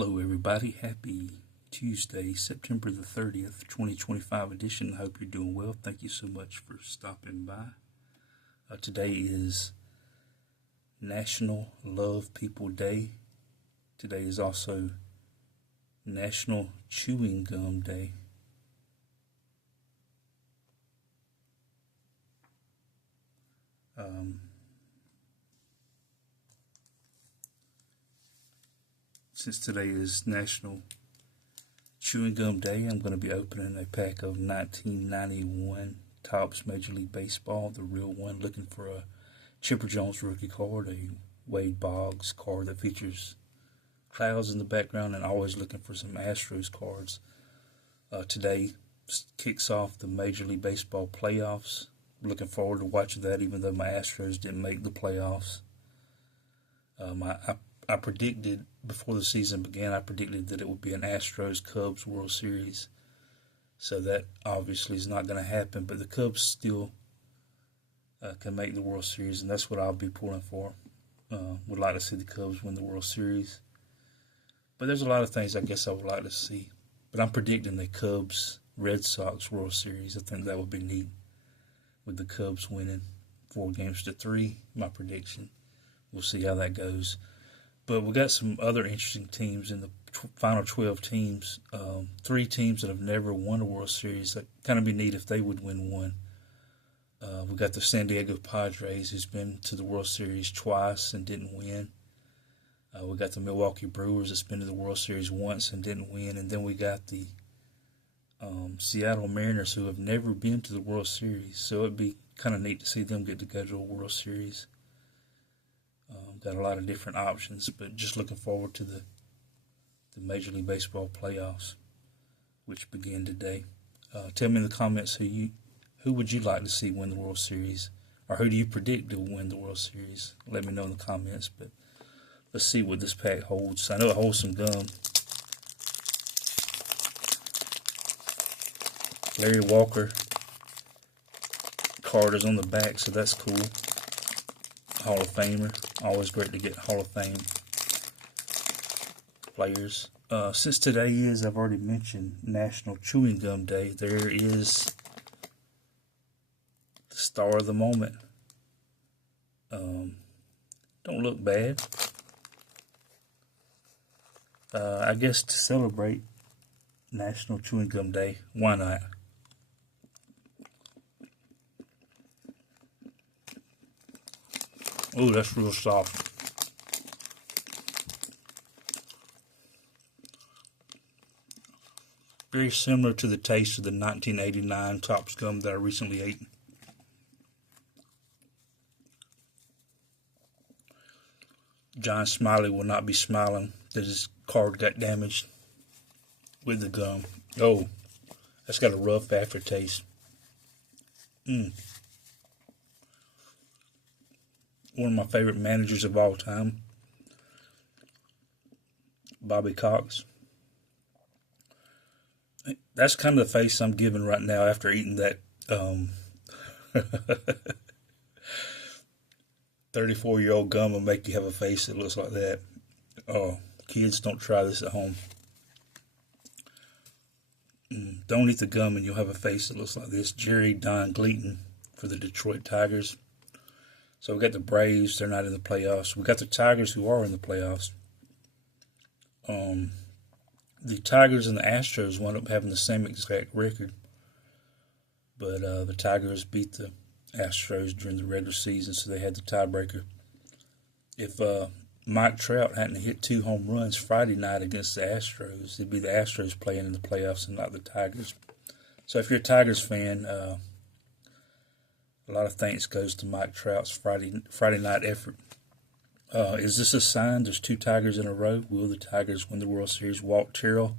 Hello, everybody. Happy Tuesday, September the 30th, 2025 edition. I hope you're doing well. Thank you so much for stopping by. Today is National Love People Day. Today is also National Chewing Gum Day. Since today is National Chewing Gum Day, I'm going to be opening a pack of 1991 Topps Major League Baseball, the real one, looking for a Chipper Jones rookie card, a Wade Boggs card that features clouds in the background, and always looking for some Astros cards. Today kicks off the Major League Baseball playoffs. Looking forward to watching that, even though my Astros didn't make the playoffs. I predicted before the season began, I predicted that it would be an Astros-Cubs World Series. So that obviously is not going to happen, but the Cubs still can make the World Series, and that's what I'll be pulling for. Would like to see the Cubs win the World Series. But there's a lot of things I guess I would like to see. But I'm predicting the Cubs-Red Sox World Series. I think that would be neat, with the Cubs winning 4-3, my prediction. We'll see how that goes. But we got some other interesting teams in the final 12 teams. 3 teams that have never won a World Series. That kind of be neat if they would win one. We got the San Diego Padres, who's been to the World Series twice and didn't win. We got the Milwaukee Brewers, that's been to the World Series once and didn't win. And then we got the Seattle Mariners, who have never been to the World Series. So it'd be kind of neat to see them get to go to a World Series. Got a lot of different options, but just looking forward to the Major League Baseball playoffs, which begin today. Tell me in the comments who would you like to see win the World Series, or who do you predict will win the World Series? Let me know in the comments. But let's see what this pack holds. I know it holds some gum. Larry Walker card is on the back, so that's cool. Hall of Famer. Always great to get Hall of Fame players. Since today is, I've already mentioned, National Chewing Gum Day, there is the star of the moment. Don't look bad. I guess to celebrate National Chewing Gum Day, why not? Oh, that's real soft. Very similar to the taste of the 1989 Topps gum that I recently ate. John Smiley will not be smiling that his card got damaged with the gum. Oh, that's got a rough aftertaste. One of my favorite managers of all time, Bobby Cox. That's kind of the face I'm giving right now after eating that 34-year-old gum will make you have a face that looks like that. Oh, kids, don't try this at home. Don't eat the gum and you'll have a face that looks like this. Jerry Don Gleaton for the Detroit Tigers. So we got the Braves, they're not in the playoffs. We got the Tigers, who are in the playoffs. The Tigers and the Astros wound up having the same exact record. But the Tigers beat the Astros during the regular season, so they had the tiebreaker. If Mike Trout hadn't hit 2 home runs Friday night against the Astros, it'd be the Astros playing in the playoffs and not the Tigers. So if you're a Tigers fan, a lot of thanks goes to Mike Trout's Friday night effort. Is this a sign? There's 2 Tigers in a row. Will the Tigers win the World Series? Walt Terrell.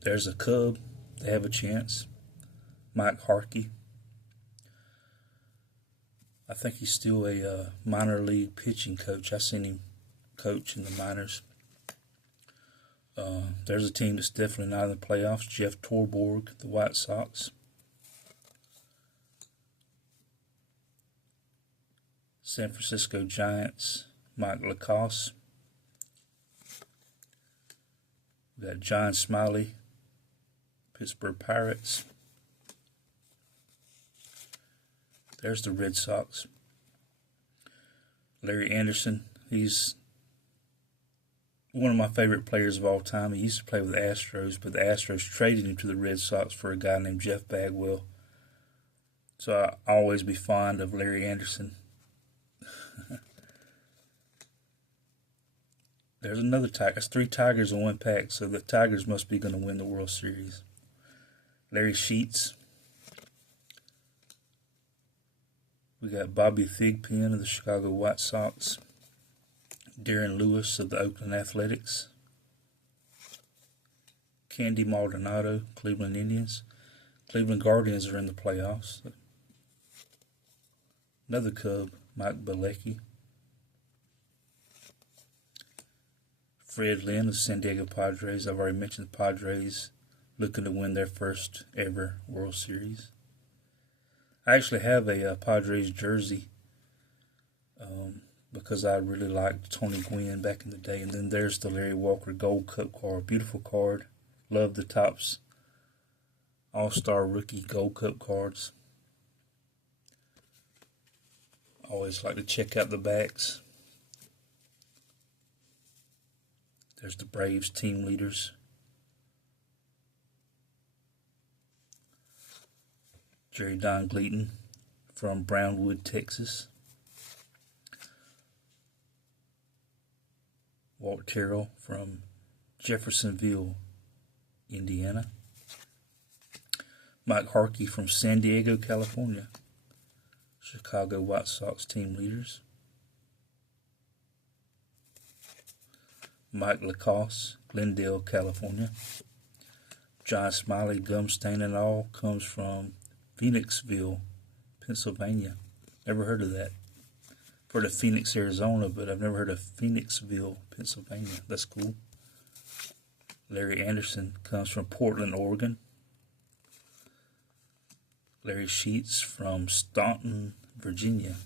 There's a Cub. They have a chance. Mike Harkey. I think he's still a minor league pitching coach. I've seen him coach in the minors. There's a team that's definitely not in the playoffs. Jeff Torborg, the White Sox. San Francisco Giants, Mike Lacoste. We got John Smiley, Pittsburgh Pirates. There's the Red Sox. Larry Anderson, he's one of my favorite players of all time. He used to play with the Astros, but the Astros traded him to the Red Sox for a guy named Jeff Bagwell. So I'll always be fond of Larry Anderson. There's another Tiger. That's 3 Tigers in one pack, so the Tigers must be going to win the World Series. Larry Sheets. We got Bobby Thigpen of the Chicago White Sox. Darren Lewis of the Oakland Athletics. Candy Maldonado, Cleveland Indians. Cleveland Guardians are in the playoffs. Another Cub, Mike Bilecki. Fred Lynn of San Diego Padres. I've already mentioned the Padres looking to win their first ever World Series. I actually have a Padres jersey because I really liked Tony Gwynn back in the day. And then there's the Larry Walker Gold Cup card. Beautiful card. Love the Topps All-Star Rookie Gold Cup cards. Always like to check out the backs. There's the Braves team leaders. Jerry Don Gleaton from Brownwood, Texas. Walt Terrell from Jeffersonville, Indiana. Mike Harkey from San Diego, California. Chicago White Sox team leaders. Mike Lacoste, Glendale, California. John Smiley, Gum Stain and All, comes from Phoenixville, Pennsylvania. Never heard of that. I've heard of Phoenix, Arizona, but I've never heard of Phoenixville, Pennsylvania. That's cool. Larry Anderson comes from Portland, Oregon. Larry Sheets from Staunton, Virginia.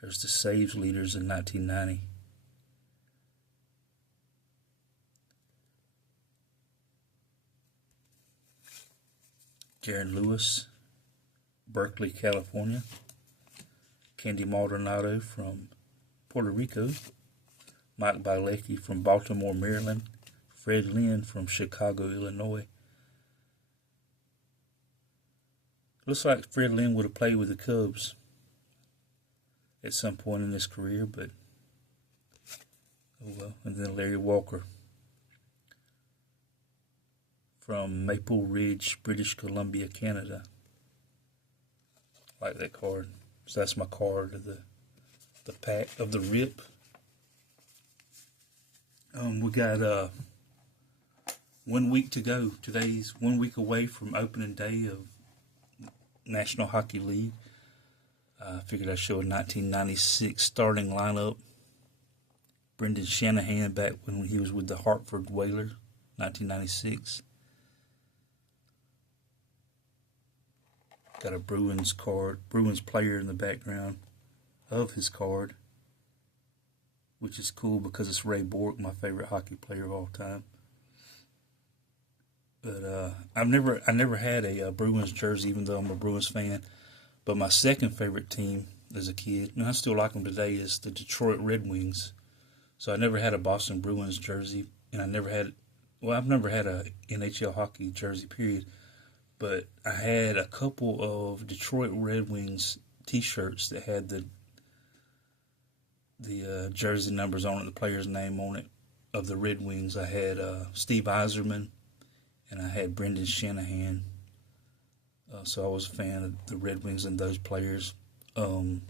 There's the saves leaders in 1990. Darren Lewis, Berkeley, California. Candy Maldonado from Puerto Rico. Mike Bilecki from Baltimore, Maryland. Fred Lynn from Chicago, Illinois. Looks like Fred Lynn would have played with the Cubs at some point in his career, but oh well. And then Larry Walker from Maple Ridge, British Columbia, Canada. I like that card. So that's my card of the pack of the rip. We got 1 week to go. Today's 1 week away from opening day of National Hockey League. I figured I'd show a 1996 starting lineup. Brendan Shanahan back when he was with the Hartford Whalers, 1996. Got a Bruins card, Bruins player in the background of his card, which is cool because it's Ray Bourque, my favorite hockey player of all time. But I never had a Bruins jersey, even though I'm a Bruins fan. But my second favorite team as a kid, and I still like them today, is the Detroit Red Wings. So I never had a Boston Bruins jersey, and I've never had a NHL hockey jersey, period. But I had a couple of Detroit Red Wings T-shirts that had the jersey numbers on it, the player's name on it, of the Red Wings. I had Steve Yzerman, and I had Brendan Shanahan. So I was a fan of the Red Wings and those players. And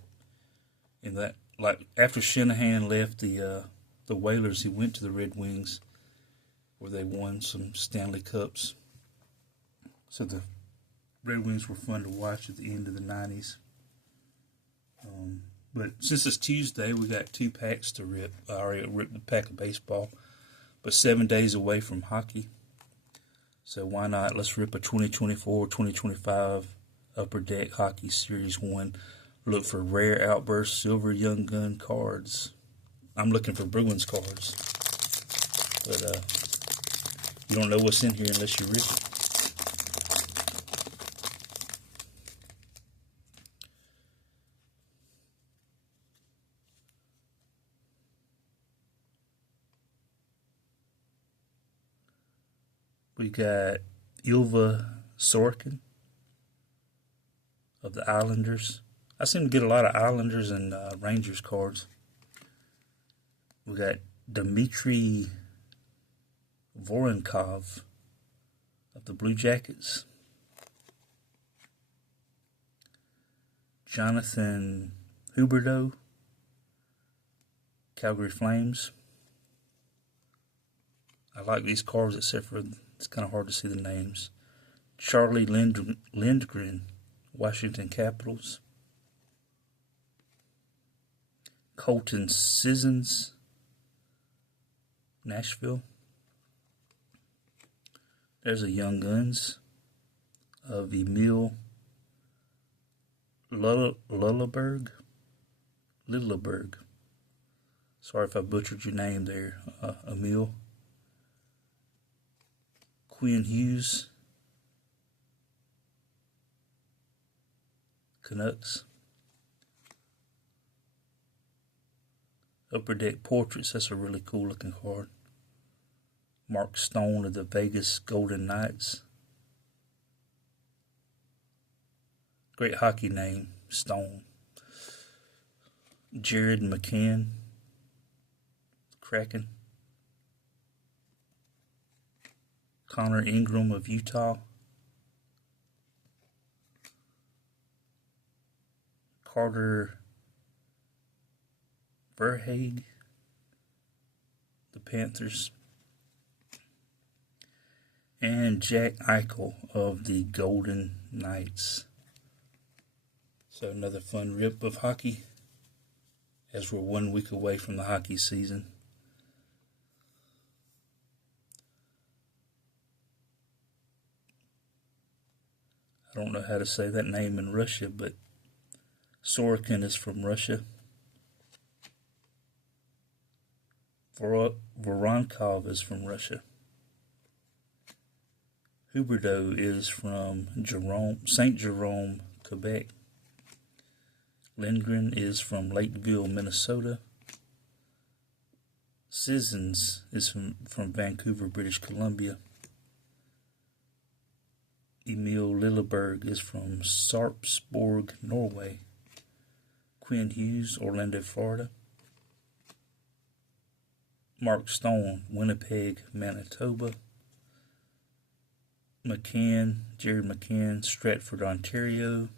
that, like, after Shanahan left the Whalers, he went to the Red Wings, where they won some Stanley Cups. So the Red Wings were fun to watch at the end of the 90s. But since it's Tuesday, we got 2 packs to rip. I already ripped the pack of baseball, but 7 days away from hockey. So why not? Let's rip a 2024-2025 Upper Deck Hockey Series 1. Look for rare outburst silver Young Gun cards. I'm looking for Bruins cards. But You don't know what's in here unless you rip it. We got Ilva Sorkin of the Islanders. I seem to get a lot of Islanders and Rangers cards. We got Dmitry Voronkov of the Blue Jackets. Jonathan Huberdeau, Calgary Flames. I like these cards except for it's kind of hard to see the names. Charlie Lindgren, Washington Capitals. Colton Sissons, Nashville. There's a Young Guns of Emil Lilleberg. Sorry if I butchered your name there, Emil. Quinn Hughes, Canucks. Upper Deck Portraits, that's a really cool looking card. Mark Stone of the Vegas Golden Knights. Great hockey name, Stone. Jared McCann, Kraken. Connor Ingram of Utah. Carter Verhaeghe, the Panthers. And Jack Eichel of the Golden Knights. So another fun rip of hockey as we're 1 week away from the hockey season. I don't know how to say that name in Russia, but Sorokin is from Russia. Voronkov is from Russia. Huberdeau is from St. Jerome, Quebec. Lindgren is from Lakeville, Minnesota. Sissons is from Vancouver, British Columbia. Emil Lilleberg is from Sarpsborg, Norway. Quinn Hughes, Orlando, Florida. Mark Stone, Winnipeg, Manitoba. Jared McCann, Stratford, Ontario.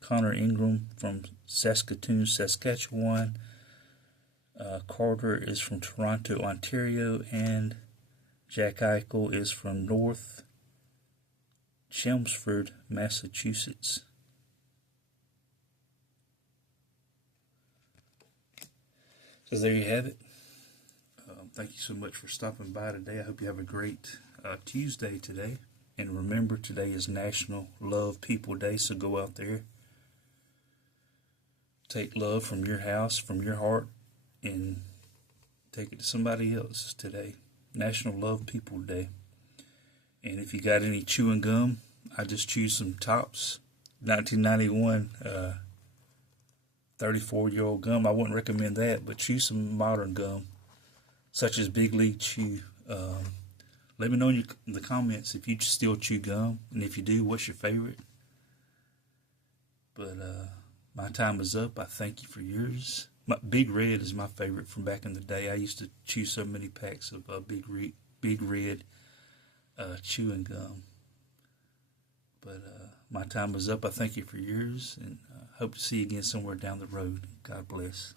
Connor Ingram from Saskatoon, Saskatchewan. Carter is from Toronto, Ontario. And Jack Eichel is from North Chelmsford, Massachusetts. So there you have it. Thank you so much for stopping by today. I hope you have a great Tuesday today. And remember, today is National Love People Day, so go out there. Take love from your house, from your heart, and take it to somebody else today. National Love People Day. And if you got any chewing gum, I just chewed some Tops 1991 34-year-old gum. I wouldn't recommend that, but chew some modern gum, such as Big League Chew. Let me know in the comments if you still chew gum, and if you do, what's your favorite? But my time is up. I thank you for yours. Big Red is my favorite from back in the day. I used to chew so many packs of Big Red chewing gum. But my time is up. I thank you for yours, and hope to see you again somewhere down the road. God bless.